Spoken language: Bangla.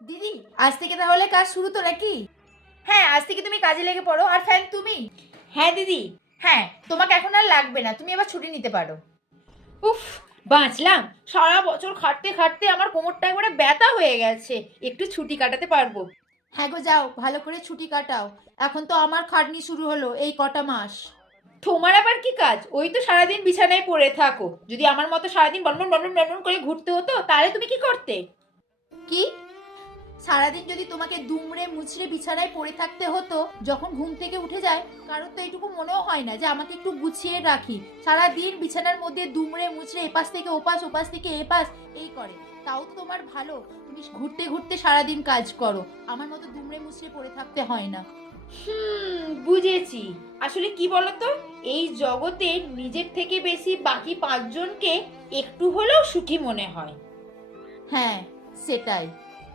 দিদি, আজ থেকে তাহলে কাজ শুরু তো নাকি? হ্যাঁ, আজ থেকে তুমি কাজে লেগে পড়ো। আর ফ্যান তুমি? হ্যাঁ দিদি। হ্যাঁ, তোমাকে এখন আর লাগবে না, তুমি এবার ছুটি নিতে পারো। উফ, বাঁচলাম। সারা বছর খাটতে খাটতে আমার কোমরটা একবারে ব্যথা হয়ে গেছে, একটু ছুটি কাটাতে পারবো। হ্যাঁ গো, যাও ভালো করে ছুটি কাটাও। এখন তো আমার খাটনি শুরু হলো এই কটা মাস। তোমার আবার কি কাজ? ওই তো সারাদিন বিছানায় পড়ে থাকো। যদি আমার মতো সারাদিন বনবন বনবন বনবন করে ঘুরতে হতো তাহলে তুমি কি করতে? কি? সারাদিন যদি তোমাকে দুমড়ে মুচড়ে বিছানায় পড়ে থাকতে হতো যখন ঘুম থেকে উঠে যায়, কারোর তো এইটুকু মনেও হয় না যে আমাকে একটু গুছিয়ে রাখি। সারাদিন বিছানার মধ্যে দুমড়ে মুচড়ে এপাশ থেকে ওপাশ ওপাশ থেকে এপাশ এই করে। তাও তো তোমার ভালো, তুমি ঘুরতে ঘুরতে সারাদিন কাজ করো, আমার মতো দুমড়ে মুচড়ে পড়ে থাকতে হয় না। বুঝেছি। আসলে কি বলতো, এই জগতে নিজের থেকে বেশি বাকি পাঁচজনকে একটু হলেও সুখী মনে হয়। হ্যাঁ, সেটাই।